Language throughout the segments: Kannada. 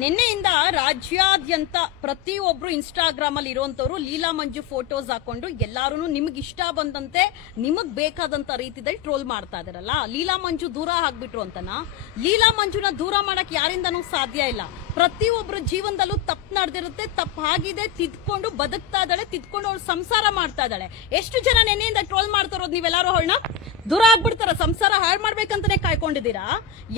ನಿನ್ನೆಯಿಂದ ರಾಜ್ಯಾದ್ಯಂತ ಪ್ರತಿಯೊಬ್ರು ಇನ್ಸ್ಟಾಗ್ರಾಮ್ ಅಲ್ಲಿ ಇರುವಂತವ್ರು ಲೀಲಾ ಮಂಜು ಫೋಟೋಸ್ ಹಾಕೊಂಡು ಎಲ್ಲಾರು ನಿಮ್ಗೆ ಇಷ್ಟ ಬಂದಂತೆ ನಿಮಗ್ ಬೇಕಾದಂತ ರೀತಿಯಲ್ಲಿ ಟ್ರೋಲ್ ಮಾಡ್ತಾ ಇದಾರಲ್ಲ? ಲೀಲಾ ಮಂಜು ದೂರ ಆಗ್ಬಿಟ್ರು ಅಂತನಾ? ಲೀಲಾ ಮಂಜುನ ದೂರ ಮಾಡಕ್ ಯಾರಿಂದನೂ ಸಾಧ್ಯ ಇಲ್ಲ. ಪ್ರತಿಯೊಬ್ರು ಜೀವನದಲ್ಲೂ ತಪ್ಪು ನಡೆದಿರುತ್ತೆ ತಪ್ಪಾಗಿದೆ, ತಿದ್ಕೊಂಡು ಬದುಕ್ತಾ ಇದ್ದಾಳೆ ತಿದ್ಕೊಂಡು ಅವಳು ಸಂಸಾರ ಮಾಡ್ತಾ ಇದ್ದಾಳೆ ಎಷ್ಟು ಜನ ನೆನೆಯಿಂದ ಟ್ರೋಲ್ ಮಾಡ್ತಾ ಇರೋದು ನೀವೆಲ್ಲಾರು ಅವಳನ್ನ? ದೂರ ಆಗ್ಬಿಡ್ತಾರ, ಸಂಸಾರ ಹಾಳು ಮಾಡ್ಬೇಕಂತಾನೆ ಕಾಯ್ಕೊಂಡಿದ್ದೀರಾ?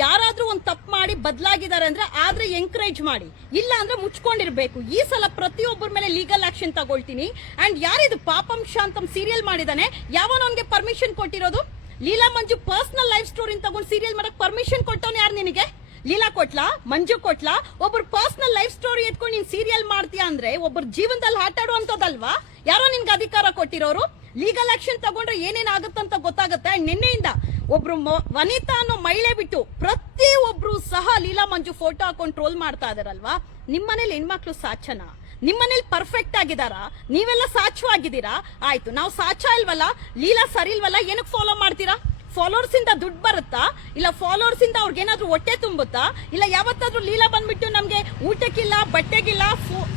ಯಾರಾದ್ರೂ ಒಂದ್ ತಪ್ಪು ಮಾಡಿ ಬದಲಾಗಿದ್ದಾರೆ ಅಂದ್ರೆ ಆದ್ರೆ ಎನ್ಕರೇಜ್ ಮಾಡಿ. ಇಲ್ಲ ಅಂದ್ರೆ ಮುಚ್ಕೊಂಡಿರ್ಬೇಕು. ಈ ಸಲ ಪ್ರತಿಯೊಬ್ಬರ ಮೇಲೆ ಲೀಗಲ್ ಆಕ್ಷನ್ ತಗೊಳ್ತೀನಿ. ಅಂಡ್ ಯಾರಿದು ಪಾಪಂ ಶಾಂತಂ ಸೀರಿಯಲ್ ಮಾಡಿದಾನೆ ಯಾವನವನ್ಗೆ ಪರ್ಮಿಷನ್ ಕೊಟ್ಟಿರೋದು? Leela Manju personal life story ತಗೊಂಡು ಸೀರಿಯಲ್ ಮಾಡಕ್ ಪರ್ಮಿಷನ್ ಕೊಟ್ಟವನು ಯಾರು ನಿನಗೆ? ಲೀಲಾ ಕೊಟ್ಲಾ, ಮಂಜು ಕೊಟ್ಲಾ ಒಬ್ಬರ ಪರ್ಸನಲ್ ಲೈಫ್ ಸ್ಟೋರಿ ಎತ್ಕೊಂಡು ನೀನ್ ಸೀರಿಯಲ್ ಮಾಡ್ತೀಯಾ ಅಂದ್ರೆ ಒಬ್ಬರ ಜೀವನದಲ್ಲಿ ಆಟ ಆಡುವಂತದಲ್ವಾ ಯಾರೋ ನಿನ್ಗೆ ಅಧಿಕಾರ ಕೊಟ್ಟಿರೋರು? ಲೀಗಲ್ ಆಕ್ಷನ್ ತಗೊಂಡ್ರೆ ಏನೇನ್ ಆಗುತ್ತಂತ ಗೊತ್ತಾಗುತ್ತೆ? ನಿನ್ನೆಯಿಂದ ಒಬ್ರು ವನಿತಾ ಅನ್ನೋ ಮಹಿಳೆ ಬಿಟ್ಟು ಪ್ರತಿ ಒಬ್ರು ಸಹ ಲೀಲಾ, ಮಂಜು ಫೋಟೋ ಹಾಕೊಂಡು ಟ್ರೋಲ್ ಮಾಡ್ತಾ ಇದಾರಲ್ವಾ? ನಿಮ್ಮನೇಲಿ ಹೆಣ್ಮಕ್ಳು ಸಾಚನ? ನಿಮ್ಮನೇಲಿ ಪರ್ಫೆಕ್ಟ್ ಆಗಿದಾರಾ? ನೀವೆಲ್ಲ ಸಾಚವಾಗಿದ್ದೀರಾ? ಆಯ್ತು, ನಾವು ಸಾಚ ಇಲ್ವಲ್ಲ? ಲೀಲಾ ಸರಿ ಇಲ್ವಲ್ಲ? ಏನಕ್ಕೆ ಫಾಲೋ ಮಾಡ್ತೀರಾ? ಫಾಲೋವರ್ಸ್ ಇಂದ ದುಡ್ಡು ಬರುತ್ತಾ? ಇಲ್ಲ ಫಾಲೋವರ್ಸ್ ಇಂದ ಅವ್ರಿಗೆ ಏನಾದ್ರೂ ಹೊಟ್ಟೆ ತುಂಬುತ್ತಾ? ಇಲ್ಲ, ಯಾವತ್ತಾದ್ರೂ ಲೀಲಾ ಬಂದ್ಬಿಟ್ಟು ನಮ್ಗೆ ಊಟಕ್ಕಿಲ್ಲ, ಬಟ್ಟೆಗಿಲ್ಲ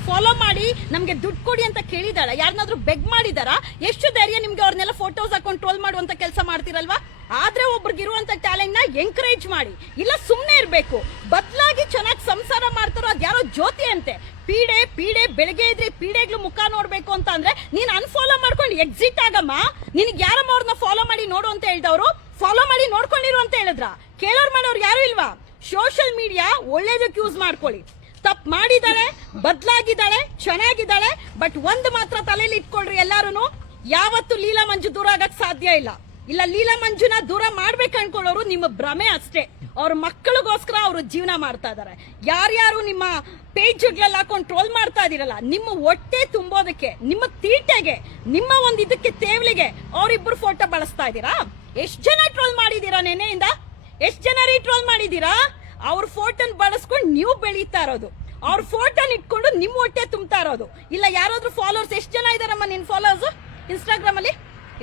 ಫಾಲೋ ಮಾಡಿ ನಮ್ಗೆ ದುಡ್ಡು ಕೊಡಿ ಅಂತ ಕೇಳಿದಾಳ. ಯಾರನ್ನಾದ್ರೂ ಬೆಗ್ ಮಾಡಿದಾರ? ಎಷ್ಟು ಧೈರ್ಯ ನಿಮ್ಗೆ ಅವ್ರನ್ನೆಲ್ಲ ಫೋಟೋಸ್ ಹಾಕೊಂಡು ಟ್ರೋಲ್ ಮಾಡುವಂತ ಕೆಲಸ ಮಾಡ್ತಿರಲ್ವಾ? ಆದ್ರೆ ಒಬ್ರಿಗೆ ಇರುವಂತ ಟ್ಯಾಲೆಂಟ್ನ ಎಂಕರೇಜ್ ಮಾಡಿ. ಇಲ್ಲ ಸುಮ್ಮನೆ ಇರಬೇಕು. ಬದಲಾಗಿ ಚೆನ್ನಾಗಿ ಸಂಸಾರ ಮಾಡ್ತಾರೋ ಅದ್ ಯಾರೋ ಜ್ಯೋತಿ ಅಂತೆ. ಪೀಡೆ ಪೀಡೆ, ಬೆಳಗ್ಗೆ ಇದ್ರೆ ಪೀಡೆಗ್ಲು ಮುಖ ನೋಡ್ಬೇಕು ಅಂತ ಅಂದ್ರೆ ನೀನ್ ಅನ್ಫಾಲೋ ಮಾಡ್ಕೊಂಡು ಎಕ್ಸಿಟ್ ಆಗಮ್ಮ. ನಿನ್ಗೆ ಯಾರಮ್ಮ ಅವ್ರನ್ನ ಫಾಲೋ ಮಾಡಿ ನೋಡು ಅಂತ ಹೇಳ್ದವ್ರು? ಫಾಲೋ ಮಾಡಿ ನೋಡ್ಕೊಂಡಿರು ಅಂತ ಹೇಳಿದ್ರ. ಕೇಳೋರ್ ಮಾಡೋರು ಯಾರು ಇಲ್ವಾ? ಸೋಷಿಯಲ್ ಮೀಡಿಯಾ ಒಳ್ಳೇದಕ್ಕೆ ಯೂಸ್ ಮಾಡ್ಕೊಳ್ಳಿ. ತಪ್ಪು ಮಾಡಿದಾಳೆ ಬದಲಾಗಿದ್ದಾಳೆ, ಚೆನ್ನಾಗಿದ್ದಾಳೆ ಬಟ್ ಒಂದ್ ಮಾತ್ರ ತಲೆಯಲ್ಲಿ ಇಟ್ಕೊಳ್ರಿ ಎಲ್ಲಾರು ಯಾವತ್ತು ಲೀಲಾ ಮಂಜು ದೂರ ಆಗಕ್ ಸಾಧ್ಯ ಇಲ್ಲ. ಇಲ್ಲ, ಲೀಲಾ ಮಂಜುನ ದೂರ ಮಾಡ್ಬೇಕು ಅನ್ಕೊಳ್ಳೋರು ನಿಮ್ಮ ಭ್ರಮೆ ಅಷ್ಟೇ. ಅವ್ರ ಮಕ್ಕಳಿಗೋಸ್ಕರ ಅವರು ಜೀವನ ಮಾಡ್ತಾ ಇದಾರೆ. ಯಾರ್ಯಾರು ನಿಮ್ಮ ಪೇಜ್ಗಳಲ್ಲಿ ಹಾಕೊಂಡು ಟ್ರೋಲ್ ಮಾಡ್ತಾ ಇದೀರಲ್ಲ ನಿಮ್ಮ ಹೊಟ್ಟೆ ತುಂಬೋದಕ್ಕೆ, ನಿಮ್ಮ ತೀಟೆಗೆ, ನಿಮ್ಮ ಒಂದು ಇದಕ್ಕೆ ತೇವಳಿಗೆ ಅವರಿಬ್ಬರು ಫೋಟೋ ಬಳಸ್ತಾ ಇದ್ದೀರಾ? ಎಷ್ಟ್ ಜನ ಟ್ರೋಲ್ ಮಾಡಿದೀರಾ ನೆನೆಯಿಂದ ಎಷ್ಟು ಜನ ರೀಟ್ರೋಲ್ ಮಾಡಿದ್ದೀರಾ ಅವ್ರ ಫೋಟೋನ್ ಬಳಸ್ಕೊಂಡು ನೀವು ಬೆಳೀತಾ ಇರೋದು. ಅವ್ರ ಫೋಟೋನ್ ಇಟ್ಕೊಂಡು ನಿಮ್ಮ ಹೊಟ್ಟೆ ತುಂಬ್ತಾ ಇರೋದು. ಇಲ್ಲ ಯಾರಾದ್ರೂ ಫಾಲೋವರ್ಸ್ ಎಷ್ಟು ಜನ ಇದಾರಮ್ಮ ನಿನ್ನ ಫಾಲೋವರ್ಸ್ ಇನ್ಸ್ಟಾಗ್ರಾಮ್ ಅಲ್ಲಿ?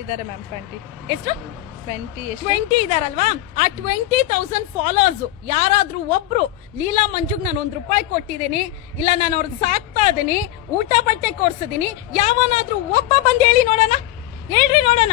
ಇದ್ದಾರೆ ಮ್ಯಾಮ್ ಟ್ವೆಂಟಿ ಎಷ್ಟು? ಟ್ವೆಂಟಿ ಟ್ವೆಂಟಿ ಇದಾರಲ್ವಾ? ಆ ಟ್ವೆಂಟಿ ತೌಸಂಡ್ ಫಾಲೋವರ್ಸ್ ಯಾರಾದ್ರೂ ಒಬ್ರು ಲೀಲಾ ಮಂಜುಗ್ ನಾನು ಒಂದ್ ರೂಪಾಯಿ ಕೊಟ್ಟಿದ್ದೀನಿ ಇಲ್ಲ ನಾನು ಅವ್ರದ್ದು ಸಾಕ್ತಾ ಇದ್ದೀನಿ ಊಟ ಬಟ್ಟೆ ಕೊಡ್ಸಿದ್ದೀನಿ ಯಾವನಾದ್ರೂ ಒಬ್ಬ ಬಂದು ಹೇಳಿ ನೋಡೋಣ? ಹೇಳ್ರಿ ನೋಡೋಣ.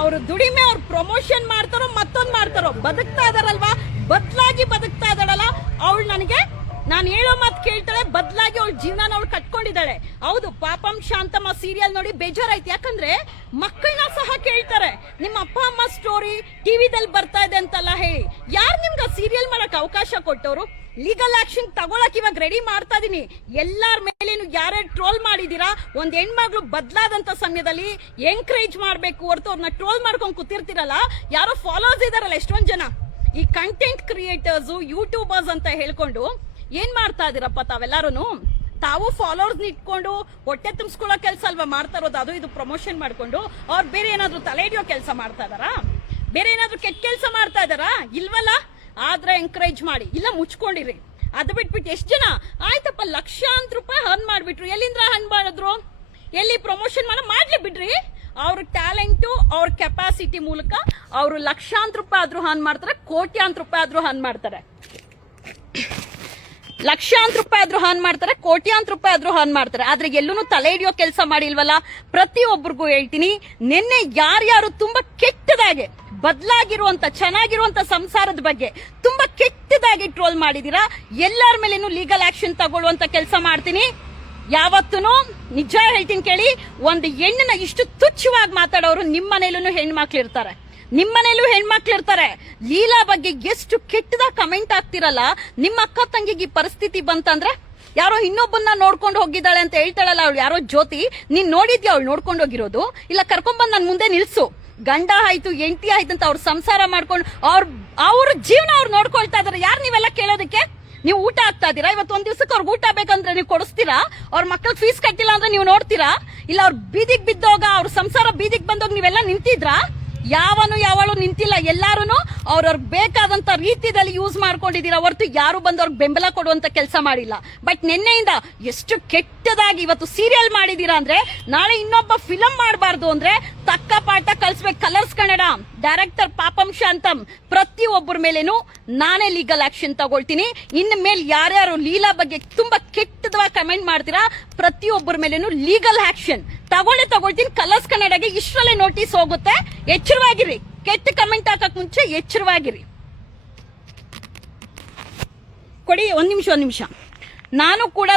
ಅವ್ರ ದುಡಿಮೆ ಅವ್ರು ಪ್ರಮೋಷನ್ ಮಾಡ್ತಾರೋ, ಮತ್ತೊಂದು ಮಾಡ್ತಾರೋ. ಬದುಕ್ತಾ ಇದಾರಲ್ವಾ? ಬದಲಾಗಿ ಬದುಕ್ತಾ ಇದಾಳಲ್ಲ? ಅವಳು ನನಗೆ, ನಾನು ಹೇಳೋ ಮಾತು ಕೇಳ್ತಾಳೆ, ಬದಲಾಗಿ ಅವಳ ಜೀವನ ಅವಳು ಕಟ್ಕೊಂಡಿದ್ದಾಳೆ. ಹೌದು, ಪಾಪಂ ಶಾಂತಮ್ಮ ಸೀರಿಯಲ್ ನೋಡಿ ಬೇಜಾರಾಯ್ತು. ಯಾಕಂದ್ರೆ ಮಕ್ಕಳನ್ನ ಸಹ ಕೇಳ್ತಾರೆ. ನಿಮ್ಮ ಅಪ್ಪ ಅಮ್ಮ ಸ್ಟೋರಿ ಟಿವಿದಲ್ಲಿ ಬರ್ತಾ ಇದೆ ಅಂತಲ್ಲ ಹೇಳಿ. ಯಾರು ನಿಮ್ಗೆ ಸೀರಿಯಲ್ ಮಾಡಕ್ ಅವಕಾಶ ಕೊಟ್ಟವರು? ಲೀಗಲ್ ಆಕ್ಷನ್ ತಗೊಳಕ್ ಇವಾಗ ರೆಡಿ ಮಾಡ್ತಾ ಇದೀನಿ. ಎಲ್ಲಾರ ಮೇಲೇನು ಯಾರ್ಯಾರು ಟ್ರೋಲ್ ಮಾಡಿದೀರಾ, ಒಂದ್ ಹೆಣ್ಮಗ್ಳು ಬದಲಾದಂತ ಸಮಯದಲ್ಲಿ ಎಂಕರೇಜ್ ಮಾಡ್ಬೇಕು ಹೊರತು ಅವ್ರನ್ನ ಟ್ರೋಲ್ ಮಾಡ್ಕೊಂಡ್ ಕೂತಿರ್ತಿರಲ್ಲ, ಯಾರೋ ಫಾಲೋವರ್ಸ್ ಇದಾರಲ್ಲ ಎಷ್ಟೊಂದ್ ಜನ. ಈ ಕಂಟೆಂಟ್ ಕ್ರಿಯೇಟರ್ಸ್ ಯೂಟ್ಯೂಬರ್ಸ್ ಅಂತ ಹೇಳ್ಕೊಂಡು ಏನ್ ಮಾಡ್ತಾ ಇದೀರಪ್ಪ ತಾವೆಲ್ಲಾರು ತಾವು ಫಾಲೋವರ್ಸ್ ಇಟ್ಕೊಂಡು ಹೊಟ್ಟೆ ತುಂಬಿಸ್ಕೊಳ್ಳೋ ಕೆಲಸ ಅಲ್ವಾ ಮಾಡ್ತಾ ಇರೋದು? ಅದು ಇದು ಪ್ರಮೋಷನ್ ಮಾಡ್ಕೊಂಡು ಅವ್ರು ಬೇರೆ ಏನಾದ್ರು ತಲೆ ಹಿಡಿಯೋ ಕೆಲಸ ಮಾಡ್ತಾ ಇದಾರಾ? ಬೇರೆ ಏನಾದ್ರು ಕೆಟ್ಟ ಕೆಲಸ ಮಾಡ್ತಾ ಇದಾರಾ? ಇಲ್ವಲ್ಲ? ಆದ್ರೆ ಎಂಕರೇಜ್ ಮಾಡಿ. ಇಲ್ಲ, ಮುಚ್ಕೊಂಡಿರಿ. ಅದು ಬಿಟ್ಬಿಟ್ಟು ಎಷ್ಟು ಜನ? ಆಯ್ತಪ್ಪ, ಲಕ್ಷಾಂತರ ರೂಪಾಯಿ ಹರ್ನ್ ಮಾಡಿಬಿಟ್ರು. ಎಲ್ಲಿಂದ ಹಣ್ ಮಾಡಿದ್ರು? ಎಲ್ಲಿ ಪ್ರಮೋಷನ್ ಮಾಡ, ಮಾಡ್ಲಿ ಬಿಡ್ರಿ. ಅವ್ರ ಟ್ಯಾಲೆಂಟು ಅವ್ರ ಕೆಪಾಸಿಟಿ ಮೂಲಕ ಅವರು ಲಕ್ಷಾಂತರ ರೂಪಾಯಿ ಆದ್ರೂ ಹರ್ನ್ ಮಾಡ್ತಾರೆ, ಕೋಟ್ಯಾಂತರ ರೂಪಾಯಿ ಆದ್ರೂ ಹನ್ ಮಾಡ್ತಾರೆ. ಲಕ್ಷಾಂತರ ರೂಪಾಯಿ ಆದ್ರೂ ಹಾನ್ ಮಾಡ್ತಾರೆ ಕೋಟ್ಯಾಂತರ ರೂಪಾಯಿ ಆದ್ರೂ ಹಾನ್ ಮಾಡ್ತಾರೆ. ಆದ್ರೆ ಎಲ್ಲೂ ತಲೆ ಹಿಡಿಯೋ ಕೆಲಸ ಮಾಡಿಲ್ವಲ್ಲ? ಪ್ರತಿಯೊಬ್ಬರಿಗೂ ಹೇಳ್ತೀನಿ, ನಿನ್ನೆ ಯಾರ್ಯಾರು ತುಂಬಾ ಕೆಟ್ಟದಾಗೆ ಬದಲಾಗಿರುವಂತ, ಚೆನ್ನಾಗಿರುವಂತ ಸಂಸಾರದ ಬಗ್ಗೆ ತುಂಬಾ ಕೆಟ್ಟದಾಗಿ ಟ್ರೋಲ್ ಮಾಡಿದೀರಾ, ಎಲ್ಲರ ಮೇಲೇನು ಲೀಗಲ್ ಆಕ್ಷನ್ ತಗೊಳ್ಳುವಂತ ಕೆಲಸ ಮಾಡ್ತೀನಿ. ಯಾವತ್ತೂ ನಿಜ ಹೇಳ್ತೀನಿ ಕೇಳಿ, ಒಂದು ಹೆಣ್ಣನ್ನ ಇಷ್ಟು ತುಚ್ಛವಾಗಿ ಮಾತಾಡೋರು ನಿಮ್ಮ ಮನೇಲೂ ಹೆಣ್ಮಕ್ಳು ಇರ್ತಾರೆ ನಿಮ್ಮನೇಲೂ ಹೆಣ್ಮಕ್ಳು ಇರ್ತಾರೆ. ಲೀಲಾ ಬಗ್ಗೆ ಎಷ್ಟು ಕೆಟ್ಟದ ಕಮೆಂಟ್ ಆಗ್ತಿರಲ್ಲ ನಿಮ್ಮ ಅಕ್ಕ ತಂಗಿಗೆ ಈ ಪರಿಸ್ಥಿತಿ ಬಂತಂದ್ರೆ ಯಾರೋ ಇನ್ನೊಬ್ಬನ್ನ ನೋಡ್ಕೊಂಡು ಹೋಗಿದ್ದಾಳೆ ಅಂತ ಹೇಳ್ತಾಳಲ್ಲ ಅವಳು, ಯಾರೋ ಜ್ಯೋತಿ, ನೀನ್ ನೋಡಿದ್ಯಾ ಅವಳು ನೋಡ್ಕೊಂಡು ಹೋಗಿರೋದು? ಇಲ್ಲ ಕರ್ಕೊಂಡ್ಬಂದ್ ನನ್ ಮುಂದೆ ನಿಲ್ಸು. ಗಂಡ ಆಯ್ತು ಎಂಟಿ ಆಯ್ತು ಅಂತ ಅವ್ರ ಸಂಸಾರ ಮಾಡ್ಕೊಂಡು ಅವ್ರ ಅವ್ರ ಜೀವನ ಅವ್ರು ನೋಡ್ಕೊಳ್ತಾ ಇದಾರೆ. ಯಾರು ನೀವೆಲ್ಲ ಕೇಳೋದಕ್ಕೆ? ನೀವು ಊಟ ಆಗ್ತಾ ಇದೀರಾ ಇವತ್ತು ಒಂದ್ ದಿವಸಕ್ಕೆ ಅವ್ರಿಗೆ ಊಟ ಬೇಕಂದ್ರೆ ನೀವು ಕೊಡಿಸ್ತೀರಾ? ಅವ್ರ ಮಕ್ಳಿಗೆ ಫೀಸ್ ಕಟ್ಟಿಲ್ಲ ಅಂದ್ರೆ ನೀವು ನೋಡ್ತೀರಾ? ಇಲ್ಲ ಅವ್ರ ಬೀದಿಗೆ ಬಿದ್ದೋಗ, ಅವ್ರ ಸಂಸಾರ ಬೀದಿಗೆ ಬಂದೋಗ ನೀವೆಲ್ಲ ನಿಂತಿದ್ರಾ? ಯಾವನು ಯಾವಳು ನಿಂತಿಲ್ಲ ಎಲ್ಲಾರು ಅವ್ರವ್ರಿಗೆ ಬೇಕಾದಂತ ರೀತಿಯಲ್ಲಿ ಯೂಸ್ ಮಾಡ್ಕೊಂಡಿದ್ದೀರ ಹೊರತು ಯಾರು ಬಂದವ್ರಿಗೆ ಬೆಂಬಲ ಕೊಡುವಂತ ಕೆಲಸ ಮಾಡಿಲ್ಲ. ಬಟ್ ನಿನ್ನೆಯಿಂದ ಎಷ್ಟು ಕೆಟ್ಟದಾಗಿ ಇವತ್ತು ಸೀರಿಯಲ್ ಮಾಡಿದೀರಾ ಅಂದ್ರೆ, ನಾಳೆ ಇನ್ನೊಬ್ಬ ಫಿಲಂ ಮಾಡಬಾರ್ದು ಅಂದ್ರೆ ತಕ್ಕ ಪಾಠ ಕಲಿಸ್ಬೇಕು ಕಲರ್ಸ್ ಕನ್ನಡ. ಡೈರೆಕ್ಟರ್ ಪಾಪಂ ಶಾಂತಂ, ಪ್ರತಿ ಒಬ್ಬರ ಮೇಲೇನು ನಾನೇ ಲೀಗಲ್ ಆಕ್ಷನ್ ತಗೊಳ್ತೀನಿ. ಇನ್ನು ಮೇಲೆ ಯಾರ್ಯಾರು ಲೀಲಾ ಬಗ್ಗೆ ತುಂಬಾ ಕೆಟ್ಟದವಾಗಿ ಕಮೆಂಟ್ ಮಾಡ್ತೀರಾ ಪ್ರತಿಯೊಬ್ಬರ ಮೇಲೇನು ಲೀಗಲ್ ಆಕ್ಷನ್ ತಗೊಳ್ಳೇ, ತಗೊಳ್ತೀನಿ. ಕಲರ್ಸ್ ಕನ್ನಡಗೆ ಇಷ್ಟರಲ್ಲೇ ನೋಟಿಸ್ ಹೋಗುತ್ತೆ. ಎಚ್ಚರವಾಗಿರಿ. ಕೆಟ್ಟ ಕಮೆಂಟ್ ಹಾಕಕ್ ಮುಂಚೆ ಎಚ್ಚರವಾಗಿರಿ. ಕೊಡಿ, ಒಂದ್ ನಿಮಿಷ ಒಂದ್ ನಿಮಿಷ. ನಾನು ಕೂಡ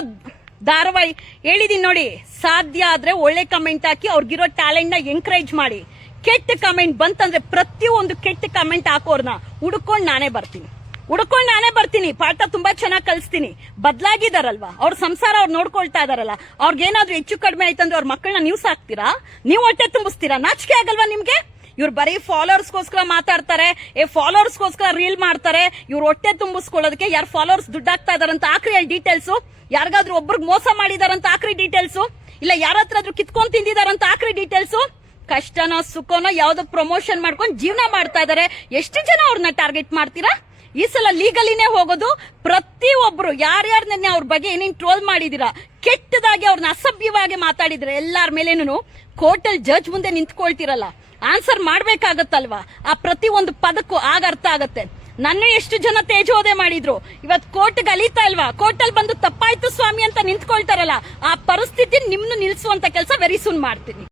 ಧಾರವಾಹಿ ಹೇಳಿದೀನಿ ನೋಡಿ. ಸಾಧ್ಯ ಆದ್ರೆ ಒಳ್ಳೆ ಕಮೆಂಟ್ ಹಾಕಿ, ಅವ್ರಿಗಿರೋ ಟ್ಯಾಲೆಂಟ್ನ ಎಂಕರೇಜ್ ಮಾಡಿ. ಕೆಟ್ಟ ಕಮೆಂಟ್ ಬಂತಂದ್ರೆ ಪ್ರತಿಯೊಂದು ಕೆಟ್ಟ ಕಮೆಂಟ್ ಹಾಕೋರ್ನ ಹುಡ್ಕೊಂಡು ನಾನೇ ಬರ್ತೀನಿ. ಹುಡ್ಕೊಂಡು ನಾನೇ ಬರ್ತೀನಿ. ಪಾಠ ತುಂಬಾ ಚೆನ್ನಾಗಿ ಕಲಿಸ್ತೀನಿ. ಬದಲಾಗಿದಾರಲ್ವಾ? ಅವ್ರ ಸಂಸಾರ ಅವ್ರು ನೋಡ್ಕೊಳ್ತಾ ಇದಾರಲ್ಲ. ಅವ್ರಿಗೇನಾದ್ರೂ ಹೆಚ್ಚು ಕಡಿಮೆ ಆಯ್ತಂದ್ರೆ ಅವ್ರ ಮಕ್ಕಳನ್ನ ನೀವು ಸಾಕ್ತೀರಾ? ನೀವು ಹೊಟ್ಟೆ ತುಂಬಿಸ್ತೀರಾ? ನಾಚಿಕೆ ಆಗಲ್ವಾ ನಿಮ್ಗೆ? ಇವ್ರು ಬರೀ ಫಾಲೋವರ್ಸ್ಗೋಸ್ಕರ ಮಾತಾಡ್ತಾರೆ. ಏ, ಫಾಲೋವರ್ಸ್ಗೋಸ್ಕರ ರೀಲ್ ಮಾಡ್ತಾರೆ. ಇವ್ರು ಹೊಟ್ಟೆ ತುಂಬಿಸ್ಕೊಳ್ಳೋದಕ್ಕೆ ಯಾರು ಫಾಲೋವರ್ಸ್ ದುಡ್ಡಾಗ್ತಾ ಇದಾರಂತ ಆಕ್ರಿ ಡೀಟೇಲ್ಸ್ ಯಾರಿಗಾದ್ರೂ ಒಬ್ರಿಗೆ ಮೋಸ ಮಾಡಿದಾರಂತ ಆಕ್ರಿ ಡೀಟೇಲ್ಸ್ ಇಲ್ಲ ಯಾರ ಹತ್ರ ಆದ್ರೂ ಕಿತ್ಕೊಂಡ್ ತಿಂದಿದಾರಂತ ಆಕ್ರಿ ಡೀಟೇಲ್ಸ್ ಕಷ್ಟನೋ ಸುಖನೋ ಯಾವ್ದು ಪ್ರಮೋಷನ್ ಮಾಡ್ಕೊಂಡು ಜೀವನ ಮಾಡ್ತಾ ಇದಾರೆ. ಎಷ್ಟು ಜನ ಅವ್ರನ್ನ ಟಾರ್ಗೆಟ್ ಮಾಡ್ತೀರಾ? ಈ ಸಲ ಲೀಗಲಿನೇ ಹೋಗೋದು ಪ್ರತಿ ಒಬ್ರು ಯಾರ್ಯಾರನ್ನೇ ಅವ್ರ ಬಗ್ಗೆ ಏನೇನ್ ಟ್ರೋಲ್ ಮಾಡಿದಿರಾ, ಕೆಟ್ಟದಾಗಿ ಅವ್ರನ್ನ ಅಸಭ್ಯವಾಗಿ ಮಾತಾಡಿದ್ರೆ ಎಲ್ಲಾರ ಮೇಲೇನು ಕೋರ್ಟಲ್ ಜಡ್ಜ್ ಮುಂದೆ ನಿಂತ್ಕೊಳ್ತಿರಲ್ಲ. ಆನ್ಸರ್ ಮಾಡ್ಬೇಕಾಗತ್ತಲ್ವಾ? ಆ ಪ್ರತಿ ಒಂದು ಪದಕ್ಕೂ ಆಗ ಅರ್ಥ ಆಗತ್ತೆ. ನನ್ನ ಎಷ್ಟು ಜನ ತೇಜೋದೆ ಮಾಡಿದ್ರು? ಇವತ್ ಕೋರ್ಟ್ ಗಲೀತಾ ಇಲ್ವಾ? ಕೋರ್ಟ್ ಅಲ್ಲಿ ಬಂದು ತಪ್ಪಾಯ್ತು ಸ್ವಾಮಿ ಅಂತ ನಿಂತ್ಕೊಳ್ತಾರಲ್ಲ, ಆ ಪರಿಸ್ಥಿತಿ ನಿಮ್ನು ನಿಲ್ಸುವಂತ ಕೆಲಸ ವೆರಿ ಸೂನ್ ಮಾಡ್ತೀನಿ.